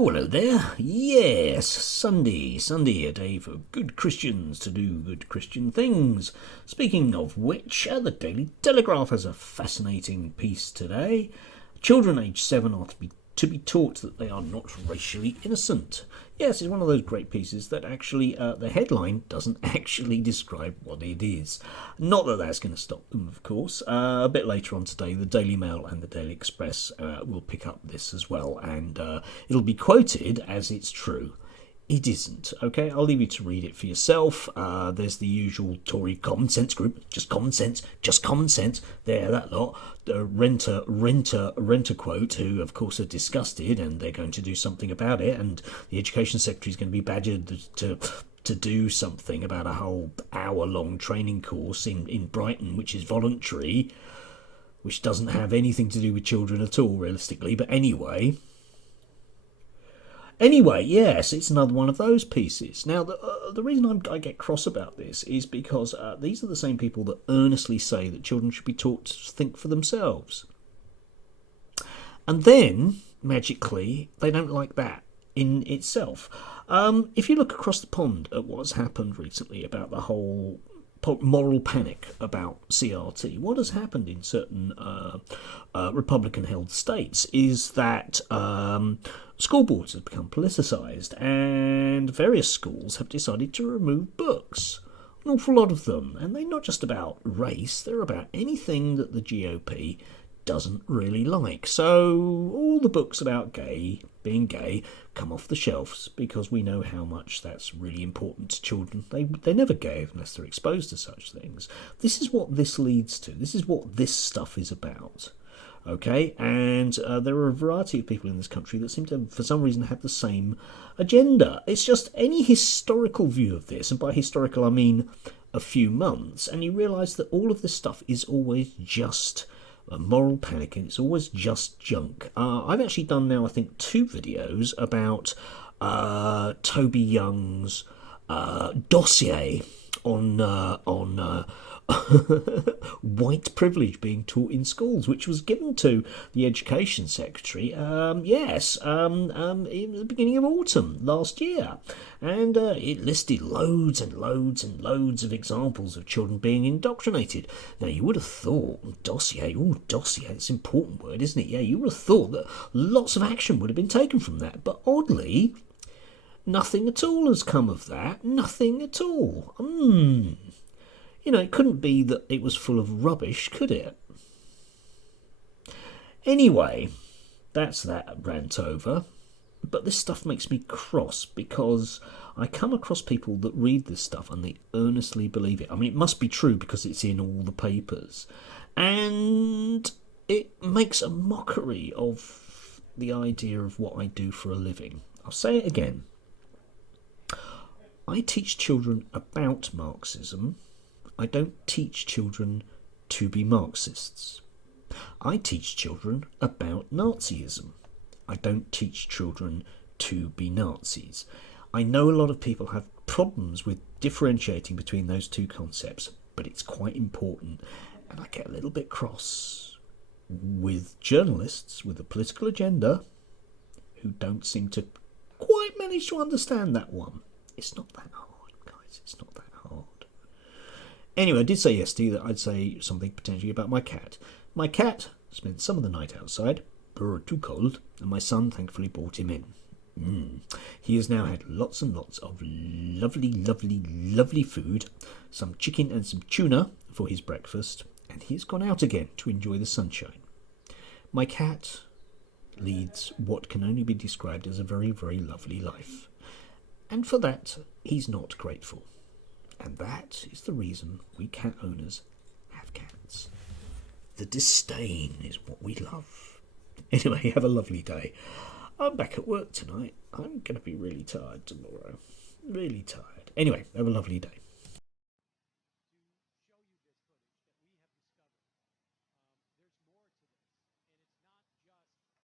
Oh, hello there. Yes, Sunday, a day for good Christians to do good Christian things. Speaking of which, the Daily Telegraph has a fascinating piece today. Children aged 7 are to be taught that they are not racially innocent. Yes, it's one of those great pieces that actually, the headline doesn't actually describe what it is. Not that that's going to stop them, of course. A bit later on today, the Daily Mail and the Daily Express will pick up this as well, and it'll be quoted as it's true. It isn't, okay? I'll leave you to read it for yourself. There's the usual Tory common sense group, just common sense. There, that lot. Renter quote, who of course are disgusted, and they're going to do something about it. And the Education Secretary is going to be badgered to do something about a whole hour-long training course in Brighton, which is voluntary, which doesn't have anything to do with children at all, realistically. But anyway, yes, it's another one of those pieces. Now, the reason I get cross about this is because these are the same people that earnestly say that children should be taught to think for themselves. And then, magically, they don't like that in itself. If you look across the pond at what's happened recently about the whole moral panic about CRT, what has happened in certain Republican-held states is that school boards have become politicised, and various schools have decided to remove books. An awful lot of them. And they're not just about race, they're about anything that the GOP doesn't really like. So all the books about being gay come off the shelves, because we know how much that's really important to children. They're never gay unless they're exposed to such things. This is what this leads to. This is what this stuff is about. Okay, and there are a variety of people in this country that seem to, for some reason, have the same agenda. It's just any historical view of this, and by historical I mean a few months, and you realise that all of this stuff is always just a moral panic, and it's always just junk. I've actually done now, I think, 2 videos about Toby Young's dossier on white privilege being taught in schools, which was given to the Education Secretary, in the beginning of autumn last year. And it listed loads and loads and loads of examples of children being indoctrinated. Now, you would have thought, dossier, it's an important word, isn't it? Yeah, you would have thought that lots of action would have been taken from that. But oddly, nothing at all has come of that. Nothing at all. You know, it couldn't be that it was full of rubbish, could it? Anyway, that's that rant over. But this stuff makes me cross, because I come across people that read this stuff and they earnestly believe it. I mean, it must be true because it's in all the papers. And it makes a mockery of the idea of what I do for a living. I'll say it again. I teach children about Marxism. I don't teach children to be Marxists. I teach children about Nazism. I don't teach children to be Nazis. I know a lot of people have problems with differentiating between those two concepts, but it's quite important. And I get a little bit cross with journalists with a political agenda who don't seem to quite manage to understand that one. It's not that hard, guys. It's not that hard. Anyway, I did say yesterday that I'd say something potentially about my cat. My cat spent some of the night outside, too cold, and my son thankfully brought him in. He has now had lots and lots of lovely, lovely, lovely food, some chicken and some tuna for his breakfast, and he has gone out again to enjoy the sunshine. My cat leads what can only be described as a very, very lovely life, and for that he's not grateful. And that is the reason we cat owners have cats. The disdain is what we love. Anyway, have a lovely day. I'm back at work tonight. I'm going to be really tired tomorrow. Really tired. Anyway, have a lovely day.